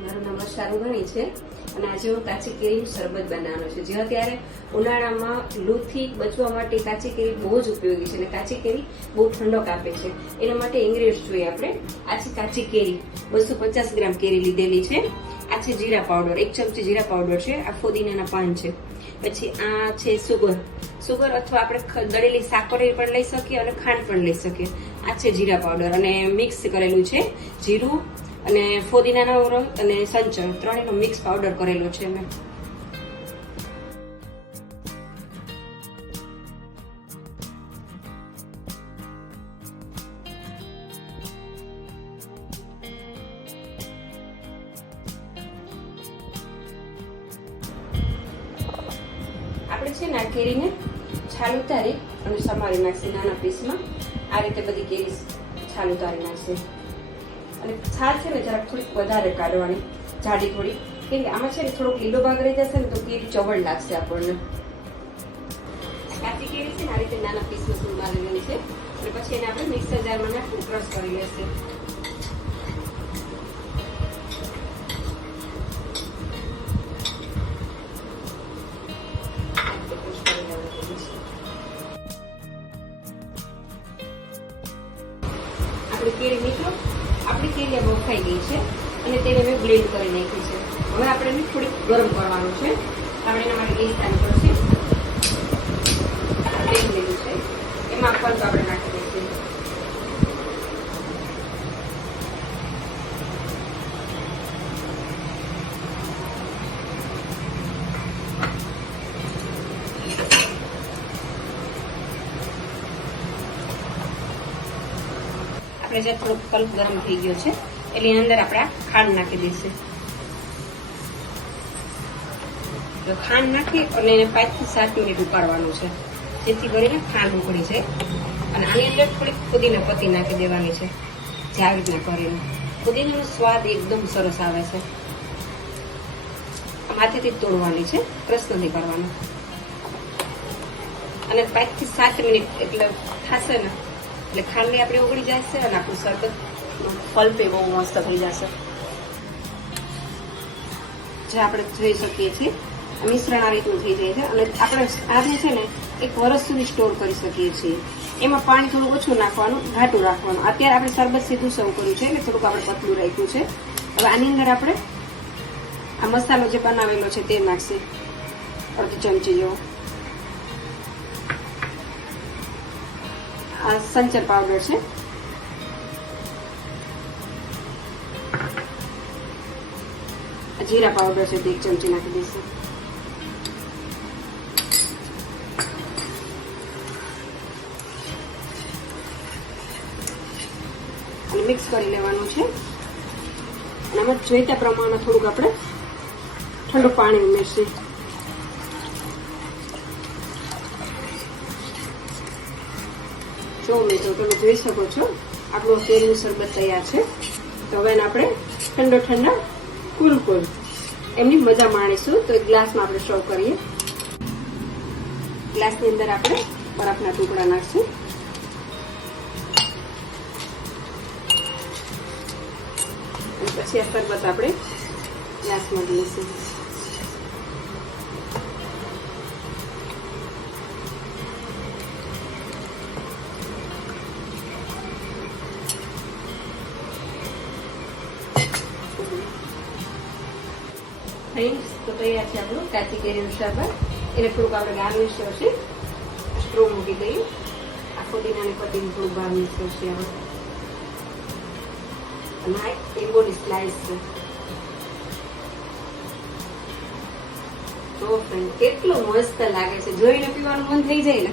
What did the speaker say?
મારું નામ શારુઘણી છે અને આજે હું કાચી કેરીનું શરબત બનાવવાનું છે. જે અત્યારે ઉનાળામાં લૂથી બચવા માટે કાચી કેરી બહુ જ ઉપયોગી છે અને કાચી કેરી બહુ ઠંડક આપે છે. એના માટે ઇન્ગ્રેડિયન્ટ્સ જોઈએ આપણે. આ છે કાચી કેરી, 250 ગ્રામ કેરી લીધેલી છે. આ છે જીરા પાવડર, 1 ચમચી જીરા પાવડર છે. આ ફુદીનાના પાન છે. પછી આ છે સુગર અથવા આપણે દળેલી સાકર પણ લઈ શકીએ અને ખાંડ પણ લઈ શકીએ. આ છે જીરા પાવડર અને મિક્સ કરેલું છે જીરું અને ફુદીનાનો રંગ અને સંચળ ત્રણેયનો મિક્સ પાવડર કરેલો છે મેં. આપણે છે ને આ કેરીને છાલ ઉતારી અને સમારી નાખશે નાના પીસમાં. આ રીતે બધી કેરી છાલ ઉતારી નાખશે અને છાલ છે ને જરાક થોડીક વધારે કાઢવાની, જાડી થોડી, કેમ કે આમાં છે ને થોડોક લીલો ભાગ રહી જશે ને તો કેરી ચવડ લાગશે આપણને. કાચી કેરી છે ને આ રીતે નાના પીસમાં સમારી લેવાની છે અને પછી એને આપણે મિક્સર જારમાં નાખી ક્રશ કરી લેશે. કેરી મિત્રો આપણી કેરી બફાઈ ગઈ છે અને તેને મેં બ્લેન્ડ કરી નાખી છે. હવે આપણે એને થોડીક ગરમ કરવાનું છે. આપણે એના માટે ગેસ ચાલુ કરશે. બ્લેન્ડ લીધું છે એમાં પલ્પ આપણે નાખી દઈશું. આપણે જે થોડોક પલ્પ ગરમ થઈ ગયો છે એટલે એની અંદર આપણે ખાંડ નાખી દઈશું. ખાંડ નાખી અને એને 5 થી 7 મિનિટ ઉકાળવાનું છે જેથી કરીને ખાંડ ઉકળી જાય. અને આની અંદર થોડીક ફુદીના પત્તી નાખી દેવાની છે. જે આવી રીતના કરીને ફુદીનાનો સ્વાદ એકદમ સરસ આવે છે. માથેથી જ તોડવાની છે, ક્રશ નથી કરવાનો. અને 5 થી 7 મિનિટ એટલે થશે ને એટલે ખાંડની આપણે ઉગળી જશે અને આપણું શરબત પલ્પ બહુ મસ્ત થઈ જશે. જે આપણે જોઈ શકીએ છીએ મિશ્રણ આ રીતનું થઈ જાય છે અને આપણે આને છે ને 1 વર્ષ સુધી સ્ટોર કરી શકીએ છીએ. એમાં પાણી થોડું ઓછું નાખવાનું, ઘાટું રાખવાનું. અત્યારે આપણે શરબત સીધું સર્વ કર્યું છે એટલે થોડુંક આપણે પતલું રાખ્યું છે. હવે આની અંદર આપણે આ મસાલો જે બનાવેલો છે તે નાખશે, અડધી ચમચી જેવો. આ સંચર પાવડર છે. જીરા પાવડર છે તે 1 ચમચી નાખી દઈશું. અને મિક્સ કરી લેવાનું છે. અને આમાં જોઈતા પ્રમાણમાં થોડુંક આપણે ઠંડુ પાણી ઉમેરશું. જો મિત્રો તમે જોઈ શકો છો આપણું કેરીનું શરબત તૈયાર છે. તો હવે આપણે ઠંડા કુલ એમની મજા માણીશું. તો એક ગ્લાસમાં આપણે સર્વ કરીએ. ગ્લાસની અંદર આપણે બરફના ટુકડા નાખશું. અને પછી આ શરબત આપણે ગ્લાસમાં લઈશું. ફ્રેન્ડ્સ, તો તૈયાર છે આપણું કાચી કેરીનું શરબત. એને થોડુંક આપણે ગાર્નિશ કરશે. સ્ટ્રો મૂકી દઈએ. આ ફુદીનાની પત્તીનું થોડુંક ગાર્નિશ કરશે. હવે અને આ લીંબુની સ્લાઇસ છે. તો ફ્રેન્ડ કેટલું મસ્ત લાગે છે, જોઈને પીવાનું મન થઈ જાય ને.